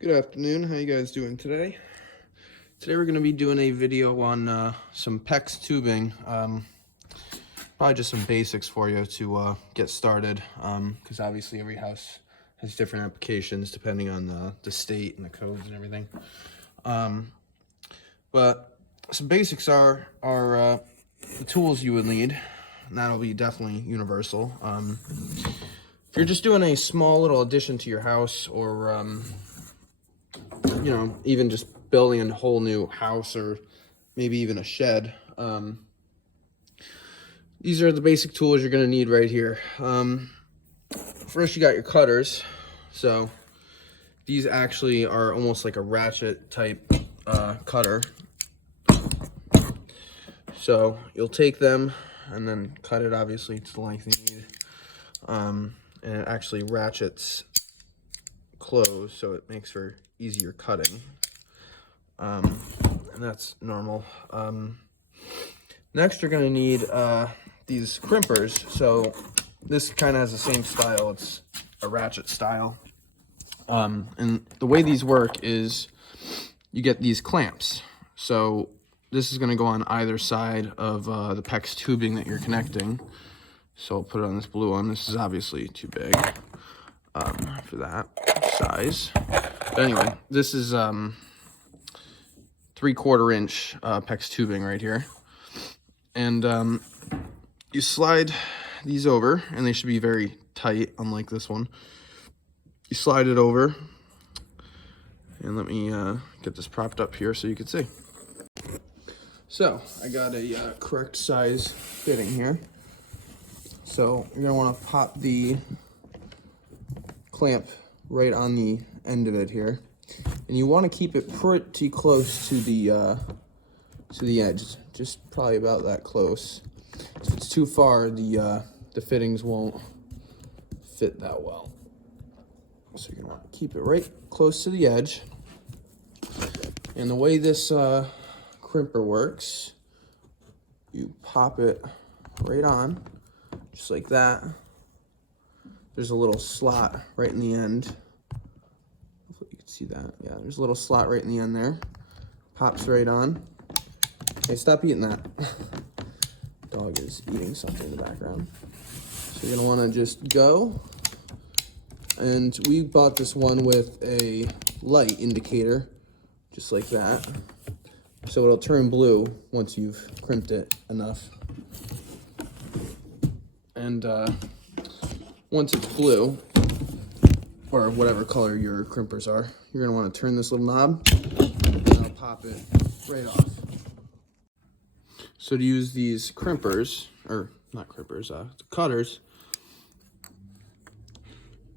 Good afternoon. How you guys doing today? Today we're going to be doing a video on some Pex tubing. Probably just some basics for you to get started, because obviously every house has different applications depending on the state and the codes and everything. But some basics are the tools you would need, and that'll be definitely universal. If you're just doing a small little addition to your house, or even just building a whole new house or maybe even a shed, these are the basic tools you're going to need right here. First, you got your cutters. So these actually are almost like a ratchet type cutter. So you'll take them and then cut it obviously to the length you need. And it actually ratchets closed, so it makes for easier cutting. And that's normal. Next, you're going to need these crimpers. So this kind of has the same style. It's a ratchet style. And the way these work is you get these clamps. So this is going to go on either side of the Pex tubing that you're connecting. So I'll put it on this blue one. This is obviously too big for that size. But anyway, this is 3/4 inch Pex tubing right here. And you slide these over, and they should be very tight, unlike this one. You slide it over, and let me get this propped up here so you can see. So I got a correct size fitting here. So you're gonna want to pop the clamp right on the end of it here, and you want to keep it pretty close to the edge, just probably about that close. If it's too far, the fittings won't fit that well. So you're gonna want to keep it right close to the edge. And the way this crimper works, you pop it right on, just like that. There's a little slot right in the end. Hopefully you can see that. Yeah, there's a little slot right in the end there. Pops right on. Hey, stop eating that. Dog is eating something in the background. So you're gonna wanna just go. And we bought this one with a light indicator, just like that. So it'll turn blue once you've crimped it enough. And once it's blue, or whatever color your crimpers are, you're gonna wanna turn this little knob, and I'll pop it right off. So to use these crimpers, or not crimpers, cutters,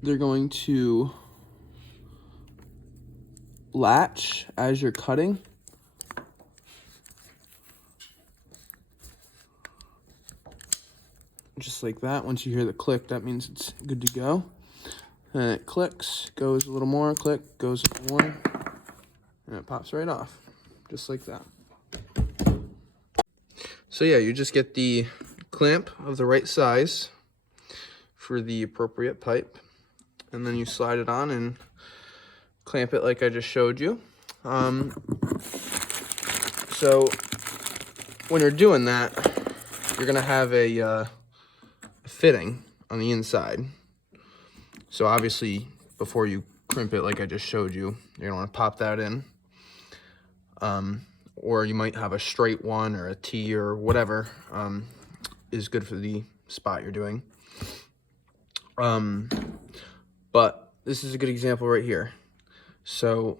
they're going to latch as you're cutting. Just like that. Once you hear the click, that means it's good to go. And it clicks, goes a little more, click, goes a little more, and it pops right off, just like that. So yeah, you just get the clamp of the right size for the appropriate pipe, and then you slide it on and clamp it like I just showed you. So when you're doing that, you're gonna have a fitting on the inside. So obviously, before you crimp it like I just showed you, you're gonna wanna pop that in. Or you might have a straight one or a T or whatever is good for the spot you're doing. But this is a good example right here. So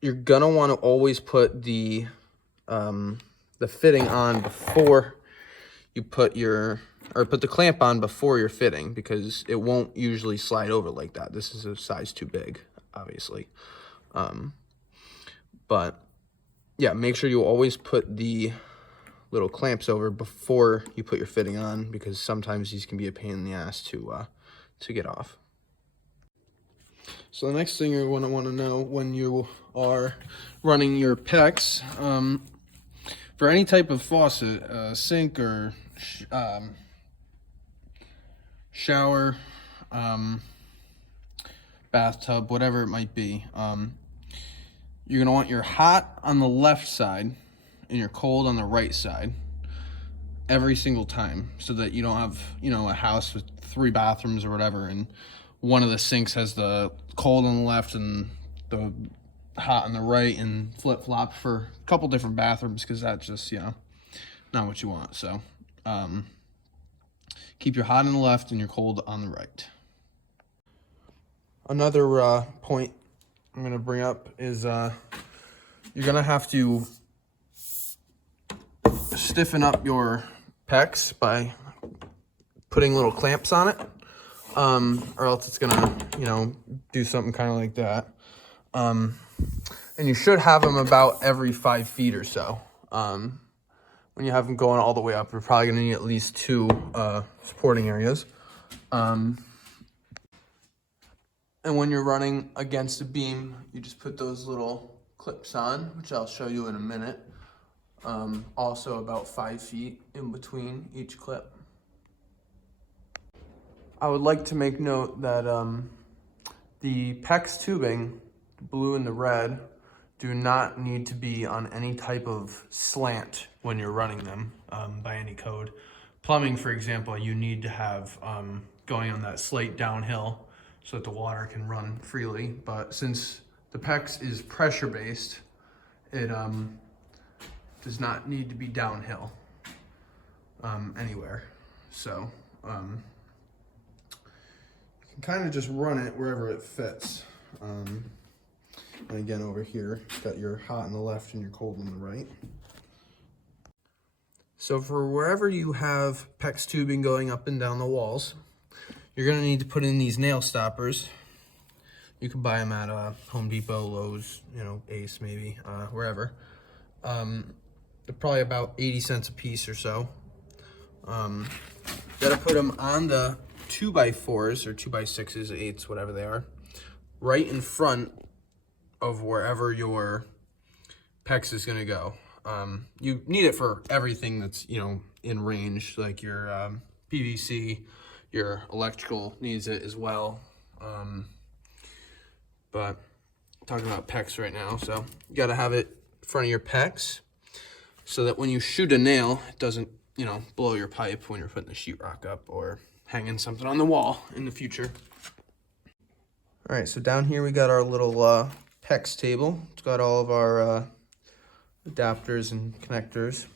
you're gonna wanna always put the fitting on before you put the clamp on before you're fitting, because it won't usually slide over like that. This is a size too big, obviously. But yeah, make sure you always put the little clamps over before you put your fitting on, because sometimes these can be a pain in the ass to get off. So the next thing you're gonna want to know when you are running your Pex, for any type of faucet, sink or shower, bathtub, whatever it might be. You're gonna want your hot on the left side and your cold on the right side every single time, so that you don't have, you know, a house with 3 bathrooms or whatever, and one of the sinks has the cold on the left and the hot on the right, and flip-flop for a couple different bathrooms, because that's just, you know, not what you want. So keep your hot on the left and your cold on the right. Another point I'm going to bring up is you're going to have to stiffen up your pecs by putting little clamps on it, or else it's going to, you know, do something kind of like that. And you should have them about every 5 feet or so. When you have them going all the way up, you're probably going to need at least 2 supporting areas. And when you're running against a beam, you just put those little clips on, which I'll show you in a minute. Also about 5 feet in between each clip. I would like to make note that the Pex tubing, the blue and the red, do not need to be on any type of slant when you're running them by any code. Plumbing, for example, you need to have going on that slight downhill so that the water can run freely. But since the Pex is pressure-based, it does not need to be downhill anywhere. So you can kind of just run it wherever it fits. And again, over here, got your hot on the left and your cold on the right. So for wherever you have Pex tubing going up and down the walls, you're going to need to put in these nail stoppers. You can buy them at Home Depot, Lowe's, you know, Ace maybe, wherever. They're probably about 80 cents a piece or so. You gotta put them on the 2x4s or 2x6s, 8s, whatever they are, right in front of wherever your Pex is gonna go. You need it for everything that's, you know, in range, like your PVC, your electrical needs it as well. But talking about Pex right now, so you gotta have it in front of your Pex so that when you shoot a nail, it doesn't, you know, blow your pipe when you're putting the sheetrock up or hanging something on the wall in the future. All right, so down here we got our little Pex table. It's got all of our adapters and connectors.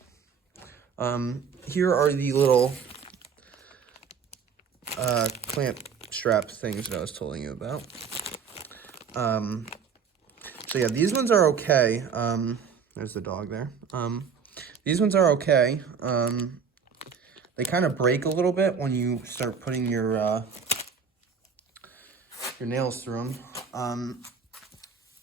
Here are the little clamp strap things that I was telling you about. So yeah, these ones are okay. There's the dog there. These ones are okay. They kind of break a little bit when you start putting your nails through them.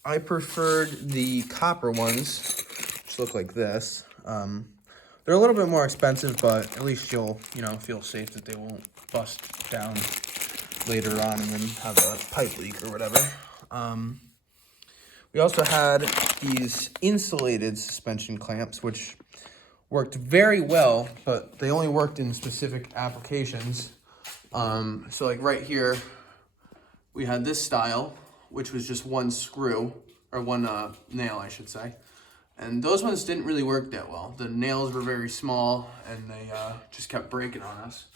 I preferred the copper ones, which look like this. They're a little bit more expensive, but at least you'll, you know, feel safe that they won't bust down later on and then have a pipe leak or whatever. We also had these insulated suspension clamps, which worked very well, but they only worked in specific applications. So like right here, we had this style, which was just one screw, or one nail, I should say. And those ones didn't really work that well. The nails were very small, and they just kept breaking on us.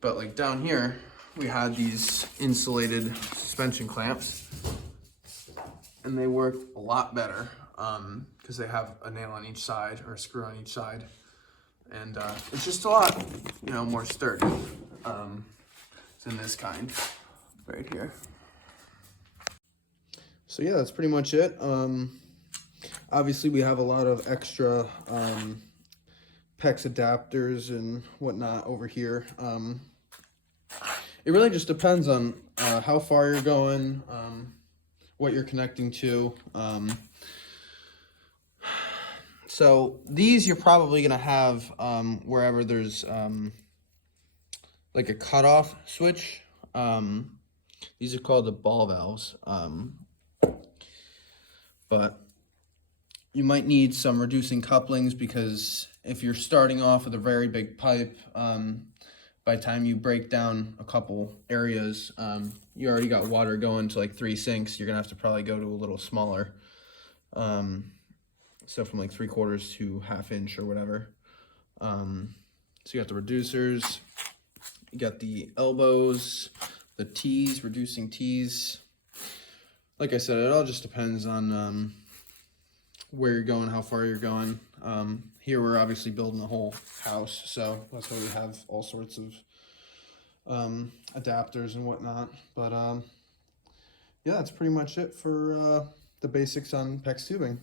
But like down here, we had these insulated suspension clamps, and they worked a lot better because they have a nail on each side, or a screw on each side. And it's just a lot, you know, more sturdy than this kind right here. So yeah, that's pretty much it. Obviously, we have a lot of extra Pex adapters and whatnot over here. It really just depends on how far you're going, what you're connecting to. So these you're probably gonna have wherever there's like a cutoff switch. These are called the ball valves. But you might need some reducing couplings, because if you're starting off with a very big pipe, by the time you break down a couple areas, you already got water going to like 3 sinks. You're gonna have to probably go to a little smaller. So from like 3/4 to 1/2 inch or whatever. So you got the reducers, you got the elbows, the T's, reducing T's. Like I said, it all just depends on where you're going, how far you're going. Here we're obviously building the whole house, so that's why we have all sorts of adapters and whatnot. But yeah, that's pretty much it for the basics on PEX tubing.